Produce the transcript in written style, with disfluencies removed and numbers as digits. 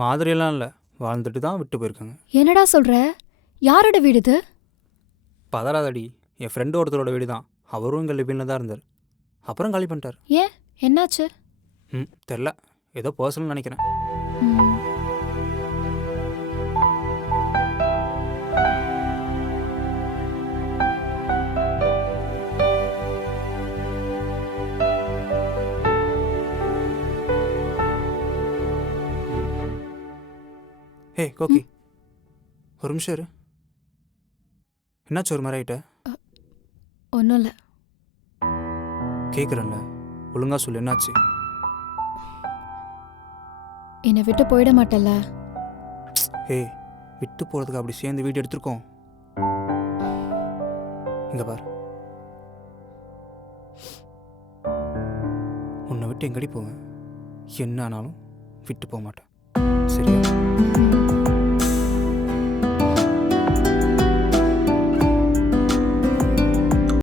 மாதிரியெல்லாம் இல்லை, வாழ்ந்துட்டு தான் விட்டு போயிருக்காங்க. என்னடா சொல்ற? யாரோட வீடு இது? பதறாதடி, என் ஃப்ரெண்டு ஒருத்தரோட வீடு தான். அவரும் இங்கே லிவினில் தான் இருந்தார். அப்புறம் காலி பண்ணிட்டார். ஏன், என்னாச்சு? தெரில, ஏதோ பர்சனல் நினைக்கிறேன். ம். ஹே கோகி, ஒரு நிமிஷம் இரு. என்னாச்சு ஒரு மாதிரி ஆகிட்ட? ஒன்றும் இல்லை. கேட்குறேன்ல, ஒழுங்கா சொல்லு, என்னாச்சு? என்னை விட்டு போயிட மாட்டேல்ல? ஹே, விட்டு போகிறதுக்கு அப்படி சேர்ந்து வீடு எடுத்திருக்கோம். இங்கே பார், உன்னை விட்டு எங்கடி போவேன்? என்ன ஆனாலும் விட்டு போக மாட்டேன், சரியா?